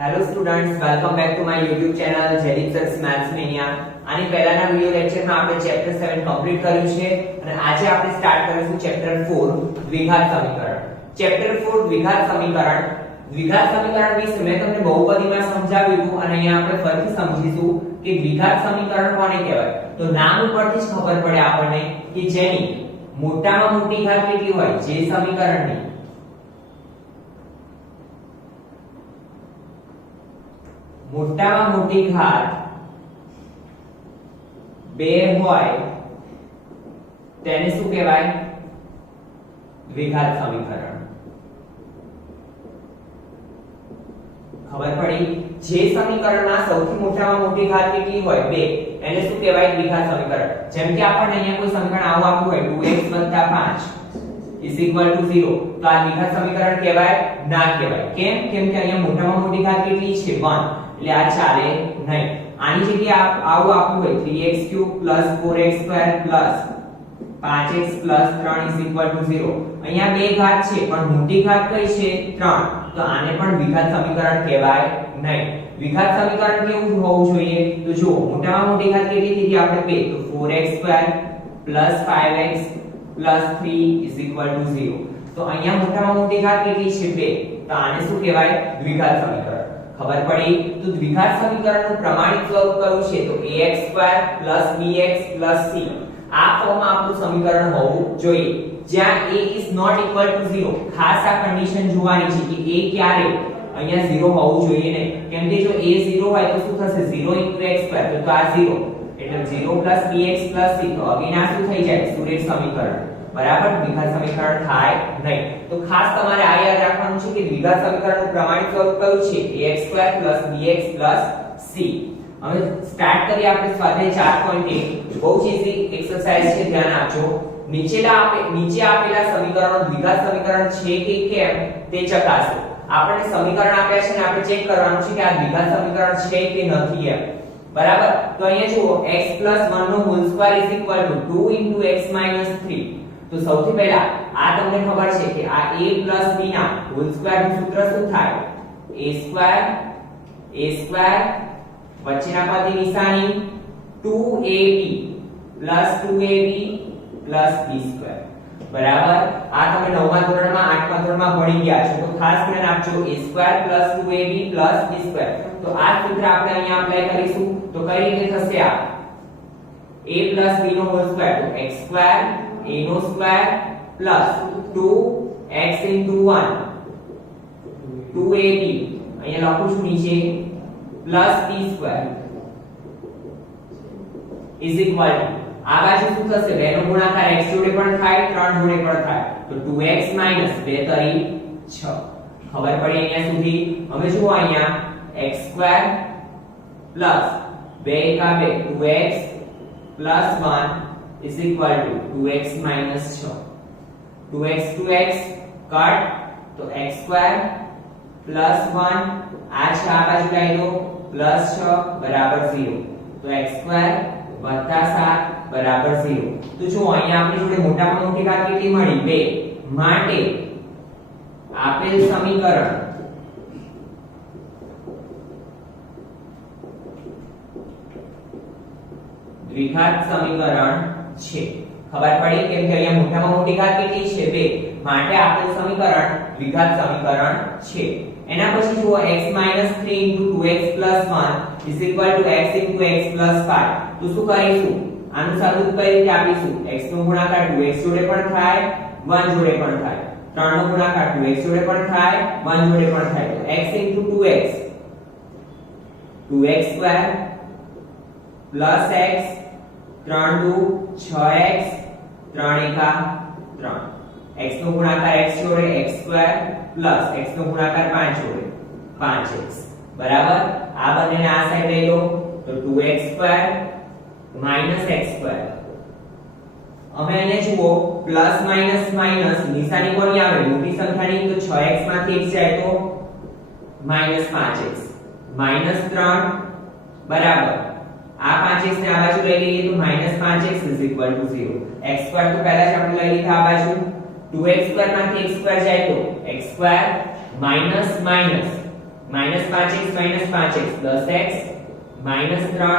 Hello students, welcome back to my YouTube channel જેલિપ સર્સ maths mania. આની પહેલાના વિડિયો લેક્ચરમાં આપણે ચેપ્ટર 7 કમ્પ્લીટ કર્યું છે અને આજે આપણે સ્ટાર્ટ કરીશું ચેપ્ટર 4 દ્વિઘાત સમીકરણ. ચેપ્ટર 4 દ્વિઘાત સમીકરણ. દ્વિઘાત સમીકરણ વિશે મેં તમને બહુપદીમાં સમજાવ્યું હતું અને અહીંયા આપણે ફરીથી સમજીશું કે દ્વિઘાત સમીકરણ કોને કહેવાય. તો નામ ઉપરથી જ ખબર પડે આપણને કે જેની મોટામાં મોટી ઘાત કેટલી હોય, જે સમીકરણની મોટામાં મોટી ઘાત 2 હોય તેને શું કહેવાય? દ્વિઘાત સમીકરણ. ખબર પડી? જે સમીકરણમાં સૌથી મોટામાં મોટી ઘાત કેટલી હોય 2 એને શું કહેવાય? દ્વિઘાત સમીકરણ. જેમ કે આપણને અહીંયા કોઈ સમીકરણ આવું આપ્યું હોય 2x 5 = 0, તો આ દ્વિઘાત સમીકરણ કહેવાય? ના કહેવાય. કેમ? કેમ કે અહીંયા મોટામાં મોટી ઘાત કેટલી છે? 1, એટલે આ ચાલે નહીં. આની જગ્યાએ આવું આપ્યું હોય 3x³ + 4x² + 5x + 3 = 0. અહીંયા બે ઘાત છે પણ મોટી ઘાત કઈ છે? 3. તો આને પણ દ્વિઘાત સમીકરણ કહેવાય નહીં. દ્વિઘાત સમીકરણ કેવું હોવું જોઈએ? તો જુઓ, મોટામાં મોટી ઘાત કેટલી હતી આપણે? 2. તો 4x² + 5x + 3 = 0. તો અહીંયા મોટામાં મોટી ઘાત કેટલી છે? 2. તો આને શું કહેવાય? દ્વિઘાત સમીકરણ. ખબર પડી? તો દ્વિઘાત સમીકરણનું પ્રમાણિત સ્વરૂપ કયું છે? તો ax² + bx + c. આ ફોર્મમાં આપણું સમીકરણ હોવું જોઈએ, જ્યાં a is not equal to 0. ખાસ આ કન્ડિશન જોવાની છે કે a ક્યારે અહીંયા 0 હોવું જોઈએ નહીં. કેમ કે જો a 0 હોય તો શું થશે? 0 * x², તો આ 0, એટલે 0 + bx + c. તો અગેન આ શું થઈ જાય? સુરેખ સમીકરણ. બરાબર? દ્વિઘાત સમીકરણ થાય નહીં. તો ખાસ તમારે આ યાદ રાખવાનું છે કે દ્વિઘાત સમીકરણનું પ્રમાણિત સ્વરૂપ કયું છે? ax² + bx + c. હવે સ્ટાર્ટ કરીએ આપણે સ્વાધ્યાય 4.1. બહુ જ ઈઝી એક્સરસાઇઝ છે, ધ્યાન આપજો. નીચે આપેલા સમીકરણો દ્વિઘાત સમીકરણ છે કે કેમ તે ચકાસો. આપણને સમીકરણ આપ્યા છે અને આપણે ચેક કરવાનું છે કે આ દ્વિઘાત સમીકરણ છે કે નથી એમ. બરાબર? તો અહીંયા જુઓ, x + 1/2 = 2 × x - 3. તો સૌથી પહેલા આ તમને ખબર છે કે આ a + b ના હોલ સ્ક્વેર નું સૂત્ર શું થાય? a² વચ્ચેના પદની નિશાની 2ab + 2ab + b². બરાબર? આ તમે 9મા ધોરણમાં 8મા ધોરણમાં ભણી ગયા છો, તો ખાસ ધ્યાન આપજો. a² + 2ab + b². તો આ સૂત્ર આપણે અહીંયા એપ્લાય કરીશું. તો કઈ રીતે થશે? આ a + b નો હોલ સ્ક્વેર, તો x² a no square plus 2x * 1 2ab, અહીંયા લખું છું નીચે, પ્લસ b² = આ બાજુ શું થશે? 2 નો ગુણાકાર x જોડે પણ થાય, 3 જોડે પણ થાય, તો 2x - 2 તરી 6. ખબર પડી અહીંયા સુધી? હવે જુઓ, અહીંયા x² plus 2 * 2x plus 1 = 2x - 6. 2x 2x cut, તો x² પ્લસ 1 આ છે, આ બાજુ લઈ લો, પ્લસ 6 બરાબર 0. તો x² + 7 બરાબર 0. તો જો અહીંયા આપણી જોડે મોટામાં મોટી ઘાત કેટલી મળી? 2. માટે આપેલ સમીકરણ દ્વિઘાત સમીકરણ છે. ખબર પડી? કેમ કે અહીંયા મોટામાં મોટી ઘાત કેટલી છે? 2. માટે આપેલ સમીકરણ દ્વિઘાત સમીકરણ છે. એના પછી જુઓ, x - 3 × 2x + 1 = x × x + 5. તો શું કરીશું? આનું સાદુરૂપ કઈ રીતે આપીશું? x નો ગુણાકાર 2x જોડે પણ થાય, 1 જોડે પણ થાય. 3 નો ગુણાકાર 2x જોડે પણ થાય, 1 જોડે પણ થાય. તો x × 2x 2x² + x 3 × 2 6x 3 × 3. x નો ગુણાકાર x જોડે x² પ્લસ x નો ગુણાકાર 5 જોડે 5x. બરાબર? આ બંનેને આ સાઈડ લઈ લો, તો 2x² - x². હવે અહીંયા જુઓ, પ્લસ માઈનસ માઈનસ નિશાની કોની આવે? મોટી સંખ્યાની. તો 6x માંથી 1 જાય તો -5x -3 બરાબર. આ 5x ને આ બાજુ લઈ લઈએ તો -5x = 0. x² તો પહેલા જ આપણે લઈ લીધા આ બાજુ. 2x² માંથી x² જાય તો x² minus minus -5x -5x 10x -3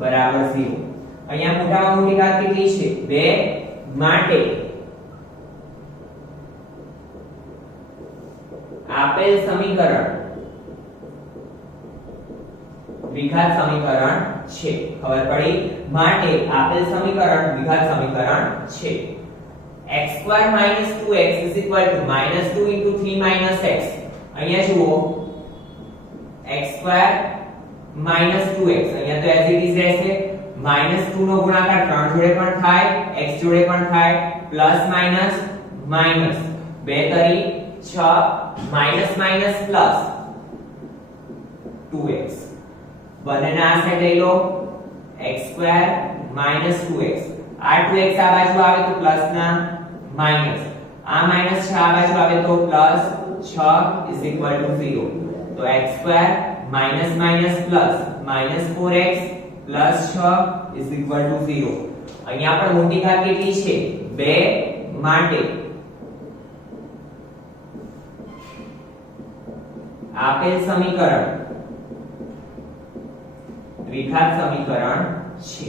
બરાબર 0. અહીંયા મોટામાં મોટી ઘાત કેટલી છે 2 માટે આપેલ સમીકરણ દ્વિઘાત સમીકરણ છે. ખબર પડી? માટે આપેલ સમીકરણ દ્વિઘાત સમીકરણ છે. x2 2x -2 * 3 - x. અહીંયા જુઓ x2 2x અહીંયા તો as it is રહેશે. -2 નો ગુણાકાર 3 જોડે પણ થાય, x જોડે પણ થાય, પ્લસ માઈનસ માઈનસ 2 તરી 6 માઈનસ માઈનસ પ્લસ 2x. બંનેના આ સાઈડ લઈ લો x2 2x. આ 2x આ બાજુ આવે તો પ્લસ ના માઈનસ, આ માઈનસ 6 આ બાજુ આવે તો પ્લસ 6 0. તો x2 minus minus plus -4x plus 6 0. અહીંયા પણ મોટી ઘાત કેટલી છે 2 માટે આપેલ સમીકરણ દ્વિઘાત સમીકરણ છે.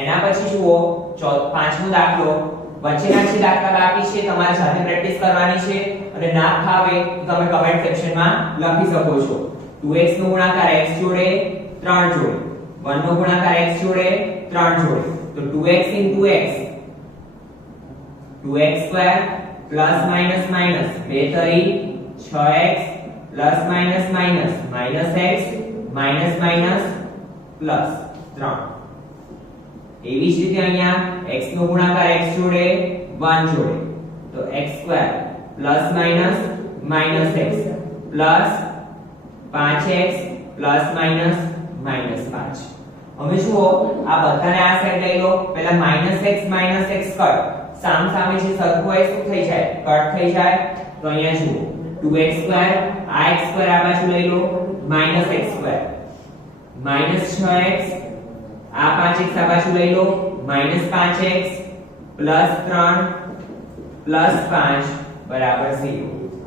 એના પછી જુઓ પાંચમો દાખલો. વચ્ચેના જે દાખલા બાકી છે તમારે જાતે પ્રેક્ટિસ કરવાની છે અને ના ફાવે તો તમે કમેન્ટ સેક્શનમાં લખી શકો છો. 2x નો ગુણાકાર x જોડે 3 જોડે, 1 નો ગુણાકાર x જોડે 3 જોડે, તો 2x * x 2x2 plus minus minus 2 તરી 6x plus minus minus -x minus minus plus 3. એવી જ રીતે અહીંયા x નો ગુણાકાર x જોડે 1 જોડે, તો x2 plus minus -x plus 5x plus minus -5. હવે જુઓ આ બધાને આ સાઈડ લઈ લો. પહેલા -x કટ સામ સામે જે સરખું હોય શું થઈ જાય કટ થઈ જાય. તો અહીંયા જુઓ 2x2 આ x2 આ બાજુ લઈ લો -x2 -6x આ 5x આ બાજુ લઈ લો -5x પ્લસ 3 પ્લસ 5 બરાબર 0.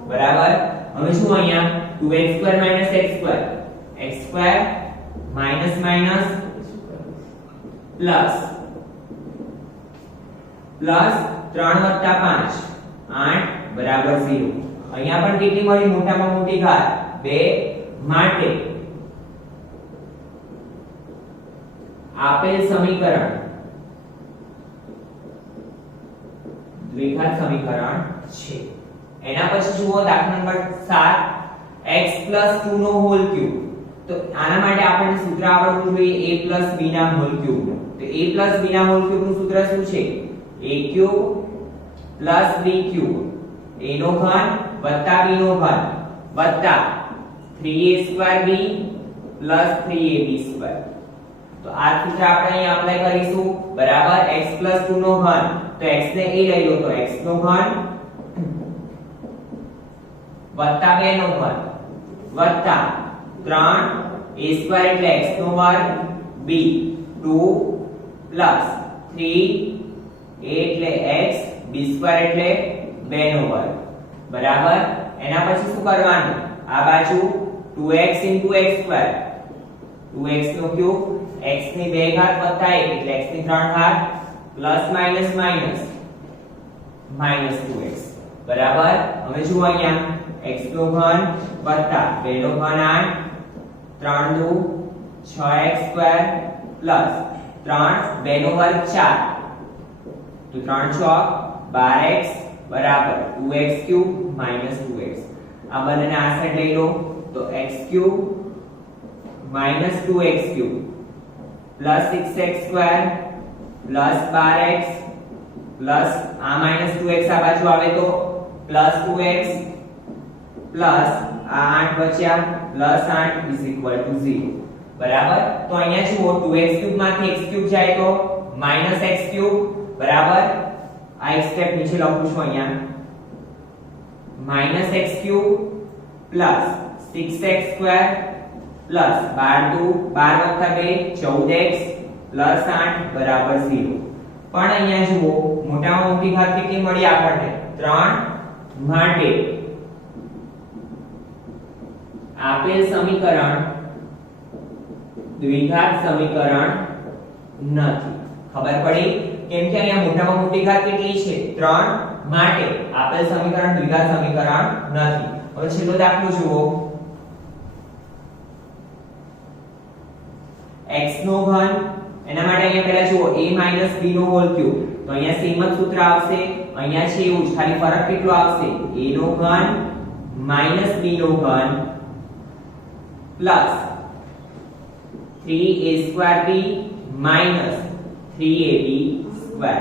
બરાબર. હવે શું અહીંયા 2x2 x2 x2 minus minus plus 3 + 5 8 બરાબર 0. અહીંયા પણ કેટલી મળી મોટામાં મોટી ઘાત 2 માટે આપેલ સમીકરણ દ્વિઘાત સમીકરણ છે. એના પછી જુઓ દાખલા નંબર 7 x + 2 નો હોલ ક્યુબ. તો આના માટે આપણને સૂત્ર આવડવું જોઈએ a + b ના હોલ ક્યુબ. તો a + b ના હોલ ક્યુબ નું સૂત્ર શું છે a³ + b³ a નો ઘન વત્તા b નો ઘન વત્તા 3a²b + 3ab². તો આ સૂત્ર આપણે અહીં એપ્લાય કરીશું. બરાબર. x + 2 નો ઘન તો x ને a લઈ લો તો x નો ઘન વત્તા 2 નો ઘન વત્તા 3 a² એટલે x નો વર્ગ b 2 પ્લસ 3 a એટલે x b² એટલે 2 નો વર્ગ. બરાબર. એના પછી શું કરવાનું આ બાજુ 2x * x², 2x નો ક્યુબ x ની 2 ઘાત વત્તા 1 એટલે x ની 3 ઘાત પ્લસ માઈનસ માઈનસ -2x. બરાબર. હવે જુઓ અહીંયા x નો ઘન વત્તા 2 નો ઘન 8 3 * 2 6x² પ્લસ 3 2 નો વર્ગ 4 તો 3 * 6 12x બરાબર 2x³ - 2x. આ બંનેને આ સાઈડ લઈ લો તો x³ - 2x³ plus 6x² plus 12x plus આ -2x આ બાજુ આવે તો પ્લસ 2x પ્લસ આ 8 બચ્યા પ્લસ 8 = 0. બરાબર. તો અહીંયા જુઓ 2x³ માંથી x³ જાય તો -x³ બરાબર. આ એક સ્ટેપ નીચે લખું છું અહીંયા -x³ plus 6x² plus 12 + 2 14x plus 8 બરાબર 0. પણ અહીંયા જુઓ મોટામાં મોટી ઘાત કેટલી મળી આપણને 3 માટે આપેલ સમીકરણ દ્વિઘાત સમીકરણ નથી. ખબર પડી? કેમ કે અહીંયા મોટામાં મોટી ઘાત કેટલી છે 3 માટે આપેલ સમીકરણ દ્વિઘાત સમીકરણ નથી. હવે છેલ્લો દાખલો જુઓ. x નો ઘન એના માટે અહીંયા પહેલા જુઓ a b નો હોલ ક્યુબ, તો અહીંયા સેમ જ સૂત્ર આવશે. અહીંયા છે એવું જ, ખાલી ફરક કેટલો આવશે, a નો ઘન b નો ઘન plus 3a2b minus 3ab square.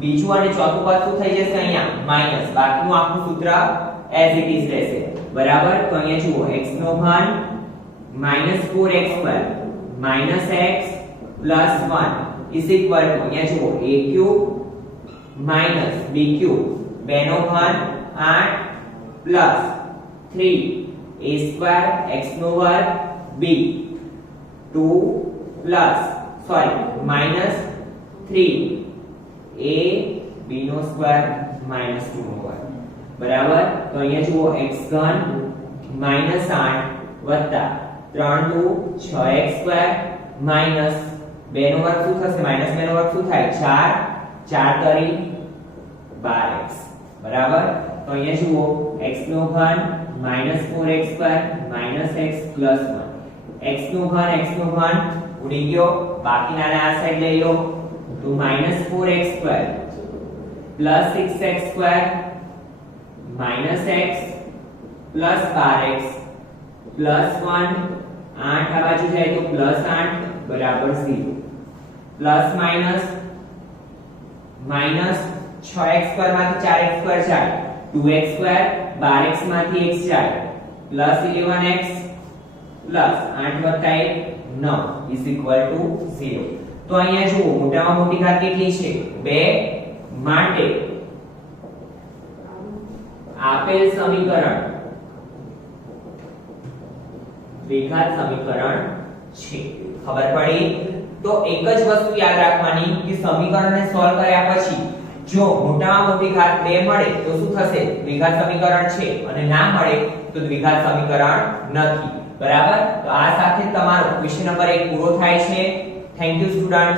બીજું અને ચોથું પદ શું થઈ જશે અહીંયા માઈનસ, બાકીનું આખું સૂત્ર as it is રહેશે. બરાબર? તો અહીંયા જુઓ x નો ઘન -4x2 minus x plus 1 is equal to અહીંયા જુઓ a cube minus b cube, બે નો ઘન 8 plus 3a2 x નો વર્ગ b 2 plus minus 3 a b નો સ્ક્વેર minus 2 નો વર્ગ. બરાબર? તો અહીંયા જુઓ x ઘન -8 વત્તા 3 2 6x2 minus 2 નો વર્ગ શું થશે, minus 2 નો વર્ગ શું થાય 4 4 કરી 12x. બરાબર? તો અહીંયા જુઓ x નો ઘન -4x2 x plus 1, x નો ઘન ઉડી ગયો, બાકીનાને આ સાઈડ લઈ લો, તો -4x2 plus 6x2 minus x plus 12x plus 1 8 આ બાજુ જાય તો plus 8 બરાબર 0 પ્લસ માઈનસ 6x2 માંથી 4x2 જાય 2x2 12x માંથી x જાય પ્લસ 11x પ્લસ 8 વત્તા 1 9 is equal to 0. તો અહીંયા જુઓ મોટામાં મોટી ઘાત કેટલી છે 2 માટે આપેલ સમીકરણ દ્વિઘાત સમીકરણ છે. ખબર પડી? તો એક જ વસ્તુ યાદ રાખવાની કે સમીકરણને સોલ્વ કર્યા પછી જો મોટામાં મોટી ઘાત 2 મળે તો શું થશે, દ્વિઘાત સમીકરણ છે, અને ના મળે તો દ્વિઘાત સમીકરણ નથી. બરાબર? તો આ સાથે તમારો ક્વેશ્ચન નંબર 1 પૂરો થાય છે. Thank you students.